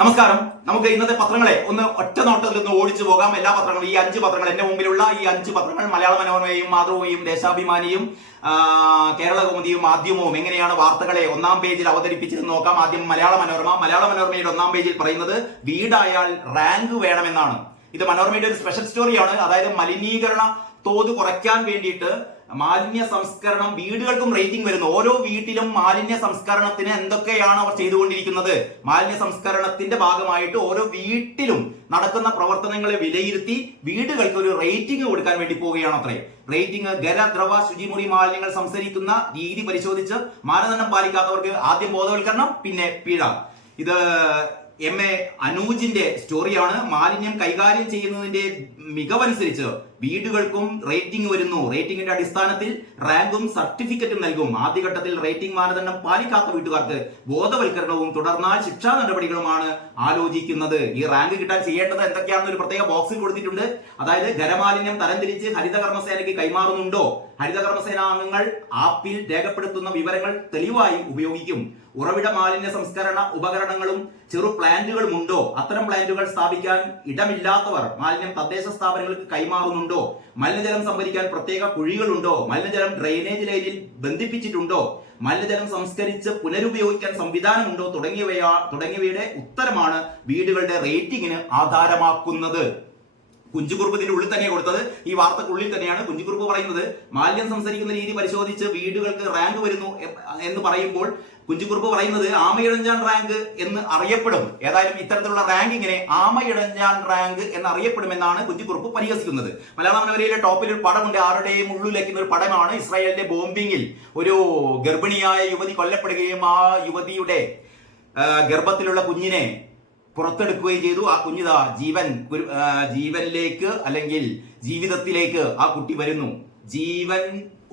നമസ്കാരം. നമുക്ക് ഇന്നത്തെ പത്രങ്ങളെ ഒന്ന് ഒറ്റ നോട്ടത്തിൽ ഒന്ന് ഓടിച്ചു പോകാം. എല്ലാ പത്രങ്ങളും ഈ അഞ്ച് പത്രങ്ങൾ എന്റെ മുമ്പിലുള്ള ഈ അഞ്ച് പത്രങ്ങൾ മലയാള മനോരമയും മാതൃഭൂമിയും ദേശാഭിമാനിയും കേരളകൗമുദിയും കേരള കൗമുദിയും മാധ്യമവും എങ്ങനെയാണ് വാർത്തകളെ ഒന്നാം പേജിൽ അവതരിപ്പിച്ചതെന്ന് നോക്കാം. ആദ്യം മലയാള മനോരമ. മലയാള മനോരമയുടെ ഒന്നാം പേജിൽ പറയുന്നത് വീടായാൽ റാങ്ക് വേണമെന്നാണ്. ഇത് മനോരമയുടെ ഒരു സ്പെഷ്യൽ സ്റ്റോറിയാണ്. അതായത് മലിനീകരണ തോത് കുറയ്ക്കാൻ വേണ്ടിയിട്ട് മാലിന്യ സംസ്കരണം വീടുകൾക്കും റേറ്റിംഗ് വരുന്നു. ഓരോ വീട്ടിലും മാലിന്യ സംസ്കരണത്തിന് എന്തൊക്കെയാണ് അവർ ചെയ്തുകൊണ്ടിരിക്കുന്നത്? മാലിന്യ സംസ്കരണത്തിന്റെ ഭാഗമായിട്ട് ഓരോ വീട്ടിലും നടക്കുന്ന പ്രവർത്തനങ്ങളെ വിലയിരുത്തി വീടുകൾക്ക് ഒരു റേറ്റിംഗ് കൊടുക്കാൻ വേണ്ടി പോവുകയാണ് അത്രേ. റേറ്റിംഗ് ഖര ദ്രവ ശുചിമുറി മാലിന്യങ്ങൾ സംസ്കരിക്കുന്ന രീതി പരിശോധിച്ച് മാനദണ്ഡം പാലിക്കാത്തവർക്ക് ആദ്യം ബോധവൽക്കരണം പിന്നെ പിഴ. ഇത് എം എ അനൂജിന്റെ സ്റ്റോറിയാണ് മാലിന്യം കൈകാര്യം ചെയ്യുന്നതിന്റെ മികവനുസരിച്ച് വീടുകൾക്കും റേറ്റിംഗ് വരുന്നു. റേറ്റിംഗിന്റെ അടിസ്ഥാനത്തിൽ റാങ്കും സർട്ടിഫിക്കറ്റും നൽകും. ആദ്യഘട്ടത്തിൽ റേറ്റിംഗ് മാനദണ്ഡം പാലിക്കാത്ത വീട്ടുകാർക്ക് ബോധവൽക്കരണവും തുടർന്നാൽ ശിക്ഷാ നടപടികളുമാണ് ആലോചിക്കുന്നത്. ഈ റാങ്ക് കിട്ടാൻ ചെയ്യേണ്ടത് എന്തൊക്കെയാണെന്ന് ഒരു പ്രത്യേക ബോക്സിൽ കൊടുത്തിട്ടുണ്ട്. അതായത് ഖരമാലിന്യം തരംതിരിച്ച് ഹരിത കർമ്മസേനയ്ക്ക് കൈമാറുന്നുണ്ടോ? ഹരിത കർമ്മസേന അംഗങ്ങൾ ആപ്പിൽ രേഖപ്പെടുത്തുന്ന വിവരങ്ങൾ തെളിവായി ഉപയോഗിക്കും. ഉറവിട മാലിന്യ സംസ്കരണ ഉപകരണങ്ങളും ചെറു പ്ലാന്റുകളും ഉണ്ടോ അത്തരം പ്ലാന്റുകൾ സ്ഥാപിക്കാൻ ഇടമില്ലാത്തവർ മാലിന്യം തദ്ദേശ സ്ഥാപനങ്ങൾക്ക് കൈമാറുന്നുണ്ടോ? മലിനജലം സംഭരിക്കാൻ പ്രത്യേക കുഴികളുണ്ടോ? മലിനജലം ഡ്രെയിനേജ് ലൈനിൽ ബന്ധിപ്പിച്ചിട്ടുണ്ടോ? മലിനജലം സംസ്കരിച്ച് പുനരുപയോഗിക്കാൻ സംവിധാനമുണ്ടോ? തുടങ്ങിയവയാ തുടങ്ങിയവയുടെ ഉത്തരമാണ് വീടുകളുടെ റേറ്റിംഗിന് ആധാരമാക്കുന്നത്. കുഞ്ചുകുറുപ്പ് ഇതിന്റെ ഉള്ളിൽ തന്നെ കൊടുത്തത്. ഈ വാർത്തക്കുള്ളിൽ തന്നെയാണ് കുഞ്ചുകുറുപ്പ് പറയുന്നത്. മാലിന്യം സംസാരിക്കുന്ന രീതി പരിശോധിച്ച് വീടുകൾക്ക് റാങ്ക് വരുന്നു എന്ന് പറയുമ്പോൾ കുഞ്ചുകുറുപ്പ് പറയുന്നത് ആമയിഴഞ്ചാൻ റാങ്ക് എന്ന് അറിയപ്പെടും. ഏതായാലും ഇത്തരത്തിലുള്ള റാങ്കിങ്ങിനെ ആമയിഴഞ്ചാൻ റാങ്ക് എന്ന് അറിയപ്പെടുമെന്നാണ് കുഞ്ചുകുറുപ്പ് പരിഹസിക്കുന്നത്. മലയാള മനോരയിലെ ടോപ്പിൽ ഒരു പടമുണ്ട്. ആരുടെയും ഉള്ളിലേക്കുന്ന ഒരു പടമാണ്. ഇസ്രായേലിന്റെ ബോംബിങ്ങിൽ ഒരു ഗർഭിണിയായ യുവതി കൊല്ലപ്പെടുകയും ആ യുവതിയുടെ ഗർഭത്തിലുള്ള കുഞ്ഞിനെ പുറത്തെടുക്കുകയും ചെയ്തു. ആ കുഞ്ഞിതാ ജീവൻ ജീവനിലേക്ക് അല്ലെങ്കിൽ ജീവിതത്തിലേക്ക് ആ കുട്ടി വരുന്നു. ജീവൻ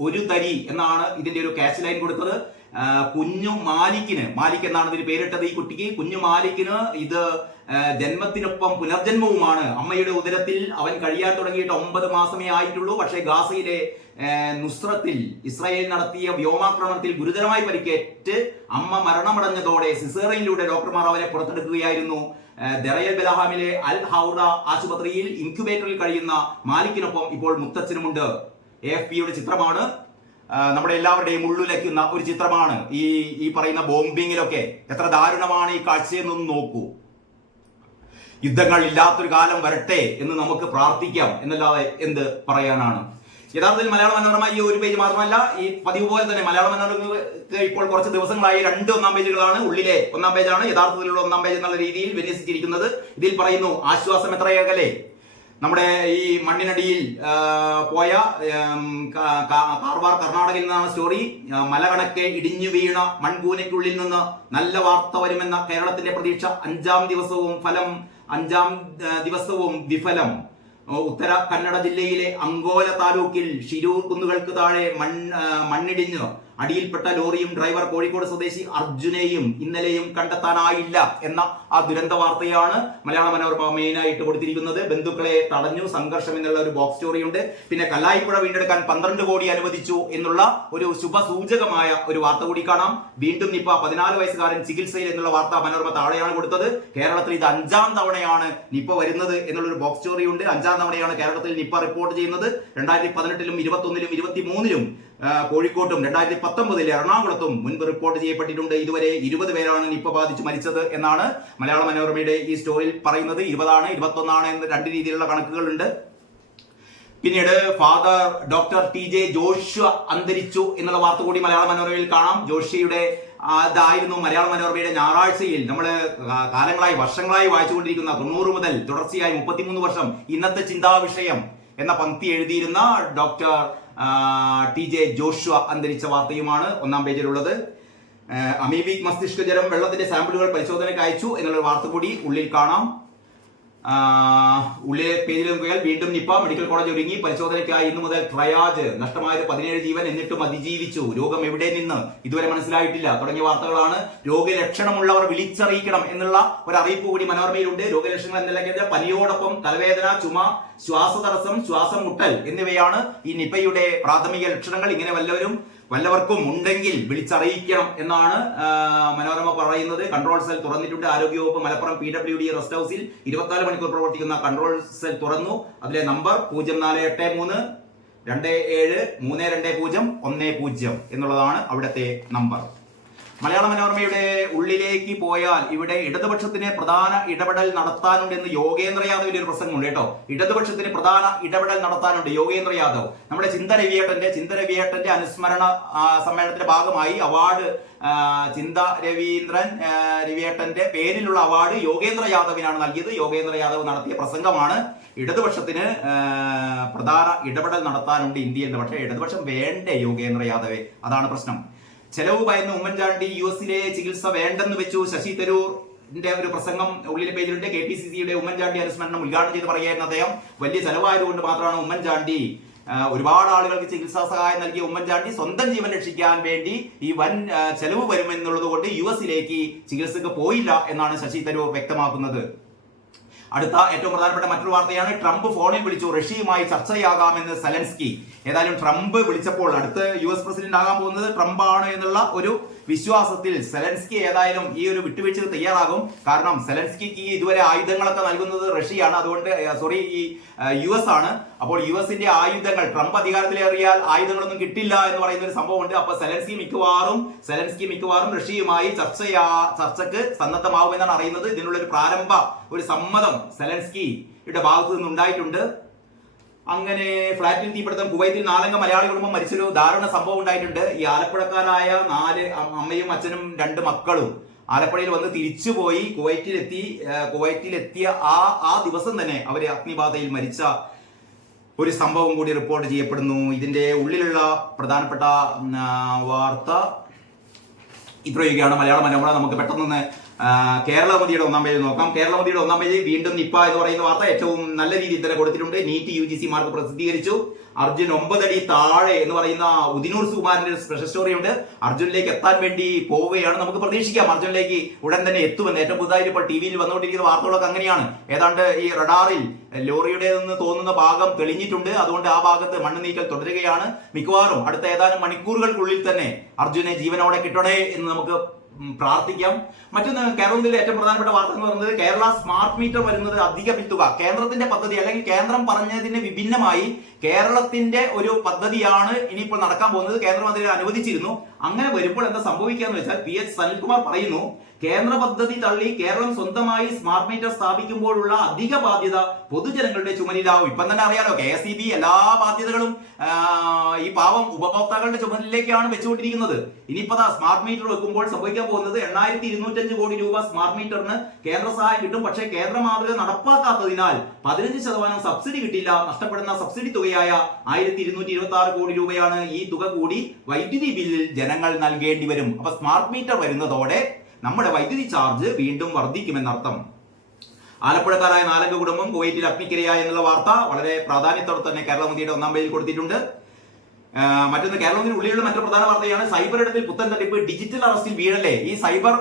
ഒരു തരി എന്നാണ് ഇതിന്റെ ഒരു ക്യാച്ച് ലൈൻ കൊടുത്തത്. കുഞ്ഞു മാലിക്കിന് മാലിക് എന്നാണ് ഇതിന് പേരിട്ടത് ഈ കുട്ടിക്ക്. കുഞ്ഞു മാലിക്കിന് ഇത് ജന്മത്തിനൊപ്പം പുനർജന്മവുമാണ്. അമ്മയുടെ ഉദരത്തിൽ അവൻ കഴിയാൻ തുടങ്ങിയിട്ട് ഒമ്പത് മാസമേ ആയിട്ടുള്ളൂ. പക്ഷേ ഗാസയിലെ നുസ്രത്തിൽ ഇസ്രായേൽ നടത്തിയ വ്യോമാക്രമണത്തിൽ ഗുരുതരമായി പരിക്കേറ്റ് അമ്മ മരണമടഞ്ഞതോടെ സിസേറിയനിലൂടെ ഡോക്ടർമാർ അവരെ പുറത്തെടുക്കുകയായിരുന്നു. ദറയൽ ബലഹാമിലെ അൽ ഹൗറ ആശുപത്രിയിൽ ഇൻക്യുബേറ്ററിൽ കഴിയുന്ന മാലിക്കിനൊപ്പം ഇപ്പോൾ മുത്തച്ഛനുമുണ്ട്. എ എഫ് പിയുടെ ചിത്രമാണ്. നമ്മുടെ എല്ലാവരുടെയും ഉള്ളിലേക്കുന്ന ഒരു ചിത്രമാണ് ഈ ഈ പറയുന്ന ബോംബിങ്ങിലൊക്കെ എത്ര ദാരുണമാണ് ഈ കാഴ്ചയെന്നൊന്ന് നോക്കൂ. യുദ്ധങ്ങൾ ഇല്ലാത്തൊരു കാലം വരട്ടെ എന്ന് നമുക്ക് പ്രാർത്ഥിക്കാം എന്നല്ലാതെ എന്ത് പറയാനാണ്? യഥാർത്ഥത്തിൽ മലയാള മനോരമ ഈ ഒരു പേജ് മാത്രമല്ല ഈ പതിവ് പോലെ തന്നെ മലയാള മനോരമ ഇപ്പോൾ കുറച്ച് ദിവസങ്ങളായി രണ്ട് ഒന്നാം പേജുകളാണ് ഉള്ളിലെ ഒന്നാം പേജാണ് യഥാർത്ഥത്തിലുള്ള ഒന്നാം പേജ് എന്നുള്ള രീതിയിൽ വിന്യസിച്ചിരിക്കുന്നത്. ഇതിൽ പറയുന്നു ആശ്വാസം എത്രയകലെ? നമ്മുടെ ഈ മണ്ണിനടിയിൽ പോയ കാർവാർ കർണാടകയിൽ നിന്നാണ് സ്റ്റോറി. മലകണക്കെ ഇടിഞ്ഞു വീണ മൺകൂനയ്ക്കുള്ളിൽ നിന്ന് നല്ല വാർത്ത വരുമെന്ന കേരളത്തിന്റെ പ്രതീക്ഷ. അഞ്ചാം ദിവസവും ഫലം അഞ്ചാം ദിവസവും വിഫലം. ഉത്തര കന്നഡ ജില്ലയിലെ അങ്കോല താലൂക്കിൽ ഷിരൂർ കുന്നുകൾക്ക് താഴെ മണ്ണിടിഞ്ഞ് അടിയിൽപ്പെട്ട ലോറിയും ഡ്രൈവർ കോഴിക്കോട് സ്വദേശി അർജുനെയും ഇന്നലെയും കണ്ടെത്താനായില്ല എന്ന ആ ദുരന്ത വാർത്തയാണ് മലയാള മനോരമ മെയിനായിട്ട് കൊടുത്തിരിക്കുന്നത്. ബന്ധുക്കളെ തടഞ്ഞു സംഘർഷം എന്നുള്ള ഒരു ബോക്സ് സ്റ്റോറിയുണ്ട് പിന്നെ കല്ലായിപ്പുഴ വീണ്ടെടുക്കാൻ പന്ത്രണ്ട് കോടി അനുവദിച്ചു എന്നുള്ള ഒരു ശുഭസൂചകമായ ഒരു വാർത്ത കൂടി കാണാം. വീണ്ടും നിപ്പ പതിനാല് വയസ്സുകാരൻ ചികിത്സയിൽ എന്നുള്ള വാർത്ത മനോരമ താഴെയാണ് കൊടുത്തത്. കേരളത്തിൽ ഇത് അഞ്ചാം തവണയാണ് നിപ്പ വരുന്നത് എന്നുള്ള ഒരു ബോക്സ് സ്റ്റോറിയുണ്ട് അഞ്ചാം തവണയാണ് കേരളത്തിൽ നിപ്പ റിപ്പോർട്ട് ചെയ്യുന്നത്. രണ്ടായിരത്തി പതിനെട്ടിലും ഇരുപത്തൊന്നിലും ഇരുപത്തി മൂന്നിലും കോഴിക്കോട്ടും രണ്ടായിരത്തി പത്തൊമ്പതിൽ എറണാകുളത്തും മുൻപ് റിപ്പോർട്ട് ചെയ്യപ്പെട്ടിട്ടുണ്ട്. ഇതുവരെ ഇരുപത് പേരാണ് നിപ്പ ബാധിച്ച് മരിച്ചത് എന്നാണ് മലയാള മനോരമയുടെ ഈ സ്റ്റോറിയിൽ പറയുന്നത്. ഇരുപതാണ് ഇരുപത്തൊന്നാണ് എന്ന് രണ്ട് രീതിയിലുള്ള കണക്കുകളുണ്ട്. പിന്നീട് father doctor T J Joshua അന്തരിച്ചു എന്നുള്ള വാർത്ത കൂടി മലയാള മനോരമയിൽ കാണാം. ജോഷിയുടെ അതായിരുന്നു മലയാള മനോരമയുടെ ഞായറാഴ്ചയിൽ നമ്മൾ കാലങ്ങളായി വർഷങ്ങളായി വായിച്ചുകൊണ്ടിരിക്കുന്ന തൊണ്ണൂറ് മുതൽ തുടർച്ചയായി മുപ്പത്തിമൂന്ന് വർഷം ഇന്നത്തെ ചിന്താ വിഷയം എന്ന പങ്ക്തി എഴുതിയിരുന്ന ഡോക്ടർ ടി ജെ ജോഷുവ അന്തരിച്ച വാർത്തയുമാണ് ഒന്നാം പേജിലുള്ളത്. അമീബിക് മസ്തിഷ്കജരം വെള്ളത്തിന്റെ സാമ്പിളുകൾ പരിശോധനയ്ക്ക് അയച്ചു എന്നുള്ള വാർത്ത കൂടി ഉള്ളിൽ കാണാം. ഉള്ളിലെ പേജിൽ നോക്കിയാൽ വീണ്ടും നിപ്പ മെഡിക്കൽ കോളേജ് ഒരുങ്ങി പരിശോധനയ്ക്കായി ഇന്നു മുതൽ ട്രയാജ് നഷ്ടമായത് പതിനേഴ് ജീവൻ എന്നിട്ടും അതിജീവിച്ചു. രോഗം എവിടെ നിന്ന്? ഇതുവരെ മനസ്സിലായിട്ടില്ല. തുടങ്ങിയ വാർത്തകളാണ് രോഗലക്ഷണമുള്ളവർ വിളിച്ചറിയിക്കണം എന്നുള്ള ഒരു അറിയിപ്പ് കൂടി മനോരമയിലുണ്ട്. രോഗലക്ഷണങ്ങൾ എന്നല്ലെങ്കിൽ പനിയോടൊപ്പം തലവേദന ചുമ ശ്വാസതടസ്സം ശ്വാസം മുട്ടൽ എന്നിവയാണ് ഈ നിപ്പയുടെ പ്രാഥമിക ലക്ഷണങ്ങൾ. ഇങ്ങനെ വല്ലവരും വല്ലവർക്കും ഉണ്ടെങ്കിൽ വിളിച്ചറിയിക്കണം എന്നാണ് മനോരമ പറയുന്നത്. കൺട്രോൾ സെൽ തുറന്നിട്ടുണ്ട്. ആരോഗ്യവകുപ്പ് Malappuram P W D rest ഹൗസിൽ ഇരുപത്തിനാല് മണിക്കൂർ പ്രവർത്തിക്കുന്ന കൺട്രോൾ സെൽ തുറന്നു. അതിലെ നമ്പർ പൂജ്യം നാല് എട്ട് മൂന്ന് രണ്ട് ഏഴ് മൂന്ന് രണ്ട് പൂജ്യം ഒന്ന് പൂജ്യം എന്നുള്ളതാണ് അവിടുത്തെ നമ്പർ. മലയാള മനോരമയുടെ ഉള്ളിലേക്ക് പോയാൽ ഇവിടെ ഇടതുപക്ഷത്തിന് പ്രധാന ഇടപെടൽ നടത്താനുണ്ടെന്ന് യോഗേന്ദ്ര യാദവിന്റെ ഒരു പ്രസംഗമുണ്ട് കേട്ടോ. ഇടതുപക്ഷത്തിന് പ്രധാന ഇടപെടൽ നടത്താനുണ്ട് യോഗേന്ദ്ര യാദവ്. നമ്മുടെ ചിന്ത രവിയേട്ടന്റെ ചിന്ത രവിയേട്ടന്റെ അനുസ്മരണ സമ്മേളനത്തിന്റെ ഭാഗമായി അവാർഡ് ചിന്ത രവീന്ദ്രൻ രവിയേട്ടന്റെ പേരിലുള്ള അവാർഡ് യോഗേന്ദ്ര യാദവിനാണ് നൽകിയത്. യോഗേന്ദ്ര യാദവ് നടത്തിയ പ്രസംഗമാണ്. ഇടതുപക്ഷത്തിന് പ്രധാന ഇടപെടൽ നടത്താനുണ്ട് ഇന്ത്യയിൽ പക്ഷേ ഇടതുപക്ഷം വേണ്ടേ യോഗേന്ദ്ര യാദവേ? അതാണ് പ്രശ്നം. ചെലവ് ഭയന്ന് ഉമ്മൻചാണ്ടി യു എസിലെ ചികിത്സ വേണ്ടെന്ന് വെച്ചു ശശി തരൂറിന്റെ ഒരു പ്രസംഗം ഉള്ളിലെ പേജിലുണ്ട്. കെ പി സി സിയുടെ ഉമ്മൻചാണ്ടി അനുസ്മരണം ഉദ്ഘാടനം ചെയ്ത് പറയുകയായിരുന്നു അദ്ദേഹം. വലിയ ചെലവായതുകൊണ്ട് മാത്രമാണ് ഉമ്മൻചാണ്ടി ഒരുപാട് ആളുകൾക്ക് ചികിത്സാ സഹായം നൽകിയ ഉമ്മൻചാണ്ടി സ്വന്തം ജീവൻ രക്ഷിക്കാൻ വേണ്ടി ഈ വൻ ചെലവ് വരുമെന്നുള്ളത് കൊണ്ട് യു എസിലേക്ക് ചികിത്സക്ക് പോയില്ല എന്നാണ് ശശി തരൂർ വ്യക്തമാക്കുന്നത്. അടുത്ത ഏറ്റവും പ്രധാനപ്പെട്ട മറ്റൊരു വാർത്തയാണ്. ട്രംപ് ഫോണിൽ വിളിച്ചു. റഷ്യയുമായി ചർച്ചയാകാമെന്ന് സലൻസ്കി. ഏതായാലും ട്രംപ് വിളിച്ചപ്പോൾ അടുത്ത യു എസ് പ്രസിഡന്റ് ആകാൻ പോകുന്നത് ട്രംപ് ആണ് എന്നുള്ള ഒരു വിശ്വാസത്തിൽ സെലൻസ്കി ഏതായാലും ഈ ഒരു വിട്ടുവീഴ്ച തയ്യാറാകും. കാരണം സെലൻസ്കിക്ക് ഇതുവരെ ആയുധങ്ങളൊക്കെ നൽകുന്നത് റഷ്യയാണ്. അതുകൊണ്ട് സോറി ഈ യു എസ് ആണ്. അപ്പോൾ യു എസിന്റെ ആയുധങ്ങൾ ട്രംപ് അധികാരത്തിലേറിയാൽ ആയുധങ്ങളൊന്നും കിട്ടില്ല എന്ന് പറയുന്ന ഒരു സംഭവമുണ്ട്. അപ്പൊ സെലൻസ്കി മിക്കവാറും സെലൻസ്കി മിക്കവാറും റഷ്യയുമായി ചർച്ചയാ ചർച്ചക്ക് സന്നദ്ധമാവുമെന്നാണ് അറിയുന്നത്. ഇതിനുള്ള ഒരു പ്രാരംഭ ഒരു സമ്മതം സെലൻസ്കിയുടെ ഭാഗത്തു നിന്നുണ്ടായിട്ടുണ്ട്. അങ്ങനെ ഫ്ളാറ്റിൽ തീപിടുത്തം കുവൈത്തിൽ നാലംഗ മലയാളി കുടുംബം മരിച്ചൊരു ദാരുണ സംഭവം ഉണ്ടായിട്ടുണ്ട്. ഈ ആലപ്പുഴക്കാരായ നാല് അമ്മയും അച്ഛനും രണ്ട് മക്കളും ആലപ്പുഴയിൽ വന്ന് തിരിച്ചുപോയി. കുവൈറ്റിലെത്തി കുവൈറ്റിലെത്തിയ ആ ആ ദിവസം തന്നെ അവർ അഗ്നിബാധയിൽ മരിച്ച ഒരു സംഭവം കൂടി റിപ്പോർട്ട് ചെയ്യപ്പെടുന്നു. ഇതിന്റെ ഉള്ളിലുള്ള പ്രധാനപ്പെട്ട വാർത്ത ഇത്രയൊക്കെയാണ്. മലയാള മനോരമ നമുക്ക് പെട്ടെന്ന് കേരളമതിയുടെ ഒന്നാം പേജ് നോക്കാം. കേരളമതിയുടെ ഒന്നാം പേജ് വീണ്ടും നിപ്പ എന്ന് പറയുന്ന വാർത്ത ഏറ്റവും നല്ല രീതിയിൽ തന്നെ കൊടുത്തിട്ടുണ്ട്. NEET U G C mark പ്രസിദ്ധീകരിച്ചു. അർജുൻ ഒമ്പതടി താഴെ എന്ന് പറയുന്ന ഉദിനൂർ സുകുമാരന്റെ സ്പെഷ്യൽ സ്റ്റോറി ഉണ്ട്. അർജുനിലേക്ക് എത്താൻ വേണ്ടി പോവുകയാണ്. നമുക്ക് പ്രതീക്ഷിക്കാം അർജുനിലേക്ക് ഉടൻ തന്നെ എത്തുമെന്ന്. ഏറ്റവും പുതുതായിട്ട് ഇപ്പോൾ ടി വിയിൽ വന്നുകൊണ്ടിരിക്കുന്ന വാർത്തകളൊക്കെ അങ്ങനെയാണ്. ഏതാണ്ട് ഈ റഡാറിൽ ലോറിയുടേതെന്ന് തോന്നുന്ന ഭാഗം തെളിഞ്ഞിട്ടുണ്ട്. അതുകൊണ്ട് ആ ഭാഗത്ത് മണ്ണ് നീക്കൽ തുടരുകയാണ്. മിക്കവാറും അടുത്ത ഏതാനും മണിക്കൂറുകൾക്കുള്ളിൽ തന്നെ അർജുനെ ജീവനോടെ കിട്ടണേ എന്ന് നമുക്ക് പ്രാർത്ഥിക്കാം. മറ്റൊന്ന് കേരളത്തിലെ ഏറ്റവും പ്രധാനപ്പെട്ട വാർത്ത എന്ന് പറയുന്നത് കേരള സ്മാർട്ട് മീറ്റർ വരുന്നത് അധിക തുക കേന്ദ്രത്തിന്റെ പദ്ധതി അല്ലെങ്കിൽ കേന്ദ്രം പറഞ്ഞതിന് വിഭിന്നമായി കേരളത്തിന്റെ ഒരു പദ്ധതിയാണ് ഇനിയിപ്പോൾ നടക്കാൻ പോകുന്നത്. കേന്ദ്രമന്ത്രി അനുവദിച്ചിരുന്നു. അങ്ങനെ വരുമ്പോൾ എന്താ സംഭവിക്കാന്ന് വെച്ചാൽ പി എച്ച് സനിൽകുമാർ പറയുന്നു കേന്ദ്ര പദ്ധതി തള്ളി കേരളം സ്വന്തമായി സ്മാർട്ട് മീറ്റർ സ്ഥാപിക്കുമ്പോഴുള്ള അധിക ബാധ്യത പൊതുജനങ്ങളുടെ ചുമലിലാവും ഇപ്പം തന്നെ അറിയാലോ കെ എസ് ബി എല്ലാ ബാധ്യതകളും ഈ പാവം ഉപഭോക്താക്കളുടെ ചുമലിലേക്കാണ് വെച്ചുകൊണ്ടിരിക്കുന്നത്. ഇനിയിപ്പോ സ്മാർട്ട് മീറ്റർ വെക്കുമ്പോൾ സംഭവിക്കാൻ പോകുന്നത് എണ്ണായിരത്തി ഇരുന്നൂറ്റഞ്ച് കോടി രൂപ സ്മാർട്ട് മീറ്ററിന് കേന്ദ്ര സഹായം കിട്ടും. പക്ഷേ കേന്ദ്ര മാതൃക നടപ്പാക്കാത്തതിനാൽ പതിനഞ്ച് ശതമാനം സബ്സിഡി കിട്ടില്ല നഷ്ടപ്പെടുന്ന സബ്സിഡി തുകയായ ആയിരത്തി ഇരുന്നൂറ്റി ഇരുപത്തി ആറ് കോടി രൂപയാണ് ഈ തുക കൂടി വൈദ്യുതി ബില്ലിൽ ജനങ്ങൾ നൽകേണ്ടി വരും. അപ്പൊ സ്മാർട്ട് മീറ്റർ വരുന്നതോടെ നമ്മുടെ വൈദ്യുതി ചാർജ് വീണ്ടും വർദ്ധിക്കുമെന്നർത്ഥം. ആലപ്പുഴക്കാരായ നാലംഗ കുടുംബം കുവൈറ്റിൽ അഗ്നിക്കിരയായ എന്നുള്ള വാർത്ത വളരെ പ്രാധാന്യത്തോടെ തന്നെ കേരളമന്ത്രിയുടെ ഒന്നാം പേജിൽ കൊടുത്തിട്ടുണ്ട്. മറ്റൊന്ന് കേരളത്തിന് ഉള്ളിലുള്ള മറ്റൊരു പ്രധാന വാർത്തയാണ്. സൈബർ ഇടത്തിൽ പുത്തൻ തട്ടിപ്പ്. ഡിജിറ്റൽ അറസ്റ്റിൽ വീഴല്ലേ? ഈ സൈബർ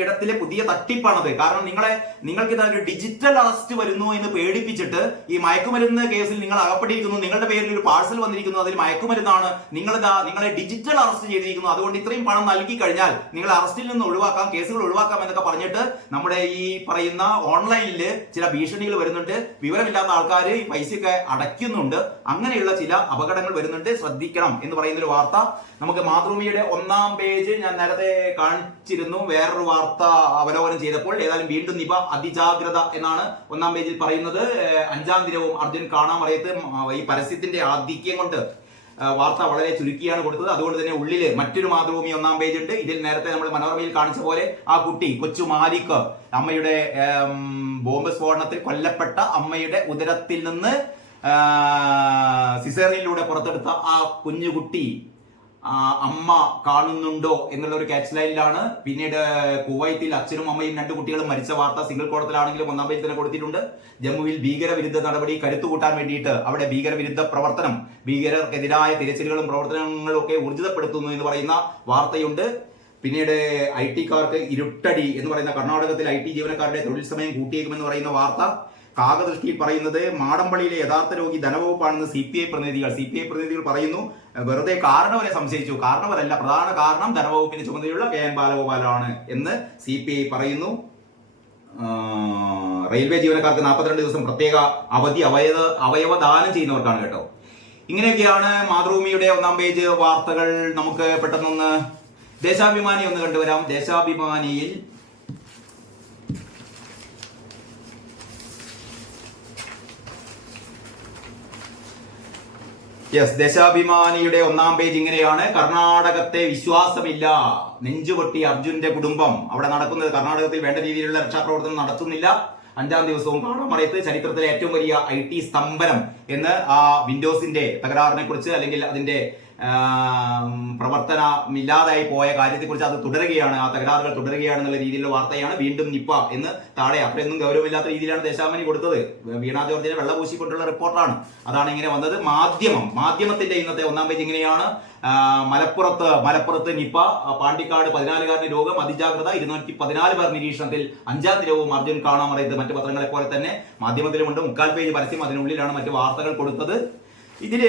ഇടത്തിലെ പുതിയ തട്ടിപ്പാണത്. കാരണം നിങ്ങളെ നിങ്ങൾക്ക് ഇതാ ഒരു ഡിജിറ്റൽ അറസ്റ്റ് വരുന്നു എന്ന് പേടിപ്പിച്ചിട്ട് ഈ മയക്കുമരുന്ന് കേസിൽ നിങ്ങൾ അകപ്പെട്ടിരിക്കുന്നു. നിങ്ങളുടെ പേരിൽ ഒരു പാഴ്സൽ വന്നിരിക്കുന്നു. അതിൽ മയക്കുമരുന്നാണ് നിങ്ങൾ നിങ്ങളെ ഡിജിറ്റൽ അറസ്റ്റ് ചെയ്തിരിക്കുന്നു. അതുകൊണ്ട് ഇത്രയും പണം നൽകി കഴിഞ്ഞാൽ നിങ്ങളെ അറസ്റ്റിൽ നിന്ന് ഒഴിവാക്കാം കേസുകൾ ഒഴിവാക്കാം എന്നൊക്കെ പറഞ്ഞിട്ട് നമ്മുടെ ഈ പറയുന്ന ഓൺലൈനിൽ ചില ഭീഷണികൾ വരുന്നുണ്ട്. വിവരമില്ലാത്ത ആൾക്കാർ ഈ പൈസയൊക്കെ അടയ്ക്കുന്നുണ്ട്. അങ്ങനെയുള്ള ചില അപകടങ്ങൾ വരുന്നുണ്ട്. ശ്രദ്ധിക്കണം എന്ന് പറയുന്ന ഒരു വാർത്ത. നമുക്ക് മാതൃഭൂമിയുടെ ഒന്നാം പേജ് ഞാൻ നേരത്തെ കാണിച്ചിരുന്നു. വേറൊരു വാർത്ത അവലോകനം ചെയ്തപ്പോൾ ഏതായാലും വീണ്ടും നിപ അതിജാഗ്രത എന്നാണ് ഒന്നാം പേജിൽ പറയുന്നത്. അഞ്ചാം ദിനവും അർജുൻ കാണാൻ പറയത്ത് ഈ പരസ്യത്തിന്റെ ആധിക്യം കൊണ്ട് വാർത്ത വളരെ ചുരുക്കിയാണ് കൊടുത്തത്. അതുകൊണ്ട് തന്നെ ഉള്ളിൽ മറ്റൊരു മാതൃഭൂമി ഒന്നാം പേജ് ഉണ്ട് ഇതിൽ നേരത്തെ നമ്മൾ മനോരമയിൽ കാണിച്ച പോലെ ആ കുട്ടി കൊച്ചു മാലിക് അമ്മയുടെ ബോംബ് സ്ഫോടനത്തിൽ കൊല്ലപ്പെട്ട അമ്മയുടെ ഉദരത്തിൽ നിന്ന് സിസേറിയനിലൂടെ പുറത്തെടുത്ത ആ കുഞ്ഞുകുട്ടി അമ്മ കാണുന്നുണ്ടോ എന്നുള്ള ഒരു ക്യാച്ച് ലൈനിലാണ് പിന്നീട് കുവൈത്തിൽ അച്ഛനും അമ്മയും രണ്ട് കുട്ടികളും മരിച്ച വാർത്ത സിംഗിൾ കോടത്തിലാണെങ്കിലും ഒന്നാം പേജിൽ തന്നെ കൊടുത്തിട്ടുണ്ട്. ജമ്മുവിൽ ഭീകരവിരുദ്ധ നടപടി കരുത്തുകൂട്ടാൻ വേണ്ടിയിട്ട് അവിടെ ഭീകരവിരുദ്ധ പ്രവർത്തനം ഭീകരർക്കെതിരായ തിരച്ചിലുകളും പ്രവർത്തനങ്ങളും ഒക്കെ ഊർജിതപ്പെടുത്തുന്നു എന്ന് പറയുന്ന വാർത്തയുണ്ട്. പിന്നീട് ഐ ടിക്കാർക്ക് ഇരുട്ടടി എന്ന് പറയുന്ന കർണാടകത്തിൽ ഐ ടി ജീവനക്കാരുടെ തൊഴിൽ സമയം കൂട്ടിയേക്കുമെന്ന് പറയുന്ന വാർത്ത. കാകദൃഷ്ടിയിൽ പറയുന്നത് മാടമ്പള്ളിയിലെ യഥാർത്ഥ രോഗി ധനവകുപ്പാണെന്ന് സി പി ഐ പ്രതിനിധികൾ സി പി ഐ പ്രതിനിധികൾ പറയുന്നു. വെറുതെ കാരണവരെ സംശയിച്ചു. കാരണവരല്ല പ്രധാന കാരണം ധനവകുപ്പിന്റെ ചുമതലയുള്ള കെ എൻ ബാലഗോപാലാണ് എന്ന് സി പി ഐ പറയുന്നു. റെയിൽവേ ജീവനക്കാർക്ക് നാൽപ്പത്തിരണ്ട് ദിവസം പ്രത്യേക അവധി അവയവ അവയവദാനം ചെയ്യുന്നവർക്കാണ് കേട്ടോ. ഇങ്ങനെയൊക്കെയാണ് മാതൃഭൂമിയുടെ ഒന്നാം പേജ് വാർത്തകൾ. നമുക്ക് പെട്ടെന്നൊന്ന് ദേശാഭിമാനി ഒന്ന് കണ്ടുവരാം. ദേശാഭിമാനിയിൽ യെസ് ദേശാഭിമാനിയുടെ ഒന്നാം പേജ് ഇങ്ങനെയാണ്. കർണാടകത്തെ വിശ്വാസമില്ല. നെഞ്ചുപൊട്ടി അർജുന്റെ കുടുംബം. അവിടെ നടക്കുന്നത് കർണാടകത്തിൽ വേണ്ട രീതിയിലുള്ള രക്ഷാപ്രവർത്തനം നടത്തുന്നില്ല. അഞ്ചാം ദിവസവും കാണാമറയത്ത് ചരിത്രത്തിലെ ഏറ്റവും വലിയ ഐ ടി സ്തംഭനം എന്ന് ആ വിൻഡോസിന്റെ തകരാറിനെ കുറിച്ച് അല്ലെങ്കിൽ അതിന്റെ പ്രവർത്തനമില്ലാതായി പോയ കാര്യത്തെക്കുറിച്ച് അത് തുടരുകയാണ്. ആ തകരാറുകൾ തുടരുകയാണ് എന്നുള്ള രീതിയിലുള്ള വാർത്തയാണ് വീണ്ടും നിപ്പ എന്ന് താഴെ അത്രയൊന്നും ഗൗരവമില്ലാത്ത രീതിയിലാണ് ദേശാമനി കൊടുത്തത്. വീണ ജോർജിനെ വെള്ളപൂശിക്കൊണ്ടുള്ള റിപ്പോർട്ടാണ്. അതാണ് ഇങ്ങനെ വന്നത്. മാധ്യമം മാധ്യമത്തിന്റെ ഇന്നത്തെ ഒന്നാം പേജ് ഇങ്ങനെയാണ്. മലപ്പുറത്ത് മലപ്പുറത്ത് നിപ്പ പാണ്ടിക്കാട് പതിനാലുകാരന് രോഗം അതിജാഗ്രത ഇരുന്നൂറ്റി പതിനാല് പേർ നിരീക്ഷണത്തിൽ. അഞ്ചാം ദിനവും അർജുൻ കാണാമറയത് മറ്റു പത്രങ്ങളെ പോലെ തന്നെ. മാധ്യമത്തിലുമുണ്ട്. മുക്കാൽ പേജ് പരസ്യം അതിനുള്ളിലാണ് മറ്റു വാർത്തകൾ കൊടുത്തത്. ഇതിൽ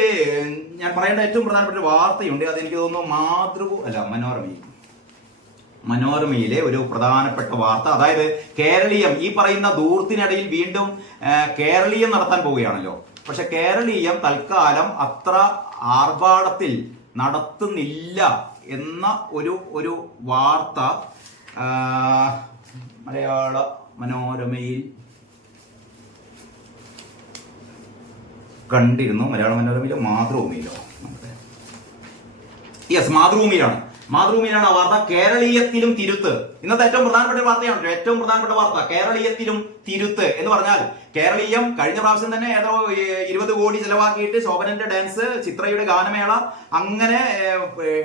ഞാൻ പറയേണ്ട ഏറ്റവും പ്രധാനപ്പെട്ട വാർത്തയുണ്ട്. അതെനിക്ക് തോന്നുന്നു മാതൃ അല്ല മനോരമയിൽ. മനോരമയിലെ ഒരു പ്രധാനപ്പെട്ട വാർത്ത. അതായത് കേരളീയം ഈ പറയുന്ന ദൂർത്തിനിടയിൽ വീണ്ടും കേരളീയം നടത്താൻ പോവുകയാണല്ലോ. പക്ഷെ കേരളീയം തൽക്കാലം അത്ര ആർഭാടത്തിൽ നടത്തുന്നില്ല എന്ന ഒരു ഒരു വാർത്ത മലയാള മനോരമയിൽ കണ്ടിരുന്നു മലയാള മനോരമയിലോ മാതൃഭൂമിയിലോ. യെസ് മാതൃഭൂമിയിലാണ്. മാതൃഭൂമിയിലാണ് ആ വാർത്ത. കേരളീയത്തിലും തിരുത്ത്. ഇന്നത്തെ ഏറ്റവും പ്രധാനപ്പെട്ട വാർത്തയാണ്. ഏറ്റവും പ്രധാനപ്പെട്ട വാർത്ത. കേരളീയത്തിലും തിരുത്ത് എന്ന് പറഞ്ഞാൽ കേരളീയം കഴിഞ്ഞ പ്രാവശ്യം തന്നെ ഏതോ ഇരുപത് കോടി ചെലവാക്കിയിട്ട് ശോഭനന്റെ ഡാൻസ് ചിത്രയുടെ ഗാനമേള അങ്ങനെ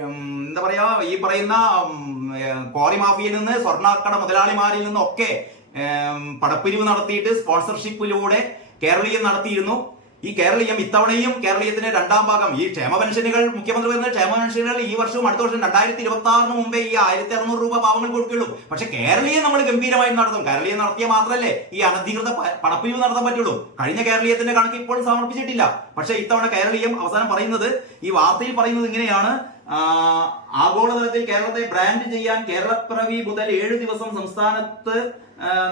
എന്താ പറയാ ഈ പറയുന്ന കോറി മാഫിയിൽ നിന്ന് സ്വർണക്കട മുതലാളിമാരിൽ നിന്നൊക്കെ പടപ്പിരിവ് നടത്തിയിട്ട് സ്പോൺസർഷിപ്പിലൂടെ കേരളീയം നടത്തിയിരുന്നു. ഈ കേരളീയം ഇത്തവണയും കേരളീയത്തിന്റെ രണ്ടാം ഭാഗം. ഈ ക്ഷേമ പെൻഷനുകൾ മുഖ്യമന്ത്രി വരുന്ന ക്ഷേമ പെൻഷനുകൾ ഈ വർഷവും അടുത്ത വർഷം രണ്ടായിരത്തി ഇരുപത്തി ആറിന് മുമ്പേ ഈ ആയിരത്തി അറുന്നൂറ് രൂപ പാവങ്ങൾ കൊടുക്കുള്ളൂ പക്ഷെ കേരളീയം നമ്മൾ ഗംഭീരമായി നടത്തും. കേരളീയം നടത്തിയ മാത്രമല്ലേ ഈ അനധികൃത പണപ്പിരിവ് നടത്താൻ പറ്റുള്ളൂ. കഴിഞ്ഞ കേരളീയത്തിന്റെ കണക്ക് ഇപ്പോഴും സമർപ്പിച്ചിട്ടില്ല. പക്ഷെ ഇത്തവണ കേരളീയം അവസാനം പറയുന്നത് ഈ വാർത്തയിൽ പറയുന്നത് ഇങ്ങനെയാണ്. ആഗോളതലത്തിൽ കേരളത്തെ ബ്രാൻഡ് ചെയ്യാൻ കേരളപ്പിറവി മുതൽ ഏഴ് ദിവസം സംസ്ഥാനത്ത്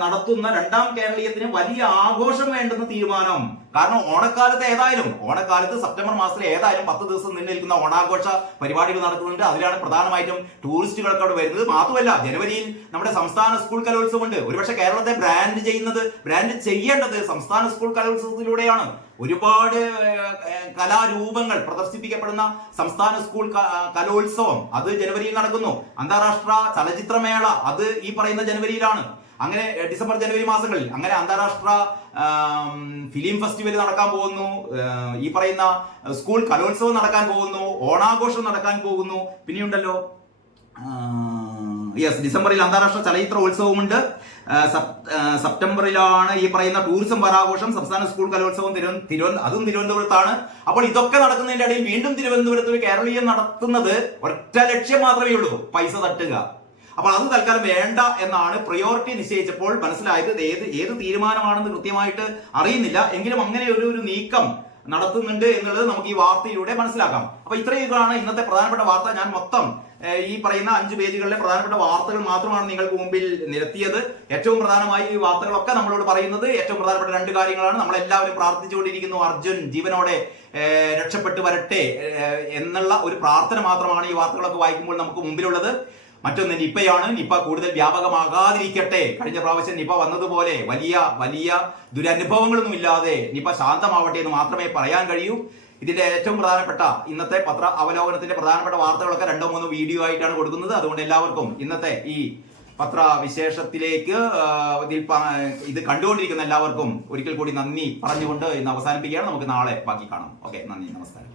നടത്തുന്ന രണ്ടാം കേരളീയത്തിന് വലിയ ആഘോഷം വേണ്ടെന്ന് തീരുമാനം. കാരണം ഓണക്കാലത്ത് ഏതായാലും ഓണക്കാലത്ത് സെപ്റ്റംബർ മാസത്തിൽ ഏതായാലും പത്ത് ദിവസം നിന്ന് നിൽക്കുന്ന ഓണാഘോഷ പരിപാടികൾ നടക്കുന്നുണ്ട്. അതിലാണ് പ്രധാനമായിട്ടും ടൂറിസ്റ്റുകളൊക്കെ അവിടെ വരുന്നത്. മാത്രമല്ല ജനുവരിയിൽ നമ്മുടെ സംസ്ഥാന സ്കൂൾ കലോത്സവം ഉണ്ട് ഒരുപക്ഷെ കേരളത്തെ ബ്രാൻഡ് ചെയ്യുന്നത് ബ്രാൻഡ് ചെയ്യേണ്ടത് സംസ്ഥാന സ്കൂൾ കലോത്സവത്തിലൂടെയാണ്. ഒരുപാട് കലാരൂപങ്ങൾ പ്രദർശിപ്പിക്കപ്പെടുന്ന സംസ്ഥാന സ്കൂൾ കലോത്സവം അത് ജനുവരിയിൽ നടക്കുന്നു. അന്താരാഷ്ട്ര ചലച്ചിത്രമേള അത് ഈ പറയുന്ന ജനുവരിയിലാണ്. അങ്ങനെ ഡിസംബർ ജനുവരി മാസങ്ങളിൽ അങ്ങനെ അന്താരാഷ്ട്ര ഫിലിം ഫെസ്റ്റിവൽ നടക്കാൻ പോകുന്നു. ഈ പറയുന്ന സ്കൂൾ കലോത്സവം നടക്കാൻ പോകുന്നു. ഓണാഘോഷം നടക്കാൻ പോകുന്നു. പിന്നെയുണ്ടല്ലോ യെസ് ഡിസംബറിൽ അന്താരാഷ്ട്ര ചലച്ചിത്ര ഉത്സവമുണ്ട്. ആ, സപ്- ആ, സെപ്റ്റംബറിലാണ് ഈ പറയുന്ന ടൂറിസം വാരാഘോഷം സംസ്ഥാന സ്കൂൾ കലോത്സവം തിരുവ തിരുവന- അതും തിരുവനന്തപുരത്താണ്. അപ്പോൾ ഇതൊക്കെ നടക്കുന്നതിന്റെ ഇടയിൽ വീണ്ടും തിരുവനന്തപുരത്ത് ഒരു കേരളീയം നടത്തുന്നത് ഒറ്റ ലക്ഷ്യം മാത്രമേ ഉള്ളൂ പൈസ തട്ടുക. അപ്പോൾ അത് തൽക്കാലം വേണ്ട എന്നാണ് പ്രയോറിറ്റി നിശ്ചയിച്ചപ്പോൾ മനസ്സിലായത് ഏത് ഏത് തീരുമാനമാണെന്ന് കൃത്യമായിട്ട് അറിയുന്നില്ല. എങ്കിലും അങ്ങനെ ഒരു ഒരു നീക്കം നടത്തുന്നുണ്ട് എന്നുള്ളത് നമുക്ക് ഈ വാർത്തയിലൂടെ മനസ്സിലാക്കാം. അപ്പൊ ഇത്രയും ഇതാണ് ഇന്നത്തെ പ്രധാനപ്പെട്ട വാർത്ത. ഞാൻ മൊത്തം ഈ പറയുന്ന അഞ്ച് പേജുകളിലെ പ്രധാനപ്പെട്ട വാർത്തകൾ മാത്രമാണ് നിങ്ങൾക്ക് മുമ്പിൽ നിരത്തിയത്. ഏറ്റവും പ്രധാനമായി ഈ വാർത്തകളൊക്കെ നമ്മളോട് പറയുന്നത് ഏറ്റവും പ്രധാനപ്പെട്ട രണ്ട് കാര്യങ്ങളാണ്. നമ്മളെല്ലാവരും പ്രാർത്ഥിച്ചുകൊണ്ടിരിക്കുന്നു അർജുൻ ജീവനോടെ രക്ഷപ്പെട്ടു വരട്ടെ എന്നുള്ള ഒരു പ്രാർത്ഥന മാത്രമാണ് ഈ വാർത്തകളൊക്കെ വായിക്കുമ്പോൾ നമുക്ക് മുമ്പിലുള്ളത്. മറ്റൊന്ന് നിപ്പയാണ്. നിപ്പ കൂടുതൽ വ്യാപകമാകാതിരിക്കട്ടെ. കഴിഞ്ഞ പ്രാവശ്യം നിപ്പ വന്നതുപോലെ വലിയ വലിയ ദുരനുഭവങ്ങളൊന്നും ഇല്ലാതെ നിപ്പ ശാന്തമാവട്ടെ എന്ന് മാത്രമേ പറയാൻ കഴിയൂ. ഇതിന്റെ ഏറ്റവും പ്രധാനപ്പെട്ട ഇന്നത്തെ പത്ര അവലോകനത്തിന്റെ പ്രധാനപ്പെട്ട വാർത്തകളൊക്കെ രണ്ടോ മൂന്നോ വീഡിയോ ആയിട്ടാണ് കൊടുക്കുന്നത്. അതുകൊണ്ട് എല്ലാവർക്കും ഇന്നത്തെ ഈ പത്ര വിശേഷത്തിലേക്ക് ഇത് കണ്ടുകൊണ്ടിരിക്കുന്ന എല്ലാവർക്കും ഒരിക്കൽ കൂടി നന്ദി പറഞ്ഞുകൊണ്ട് ഇന്ന് അവസാനിപ്പിക്കുകയാണ്. നമുക്ക് നാളെ ബാക്കി കാണാം. ഓക്കെ നന്ദി നമസ്കാരം.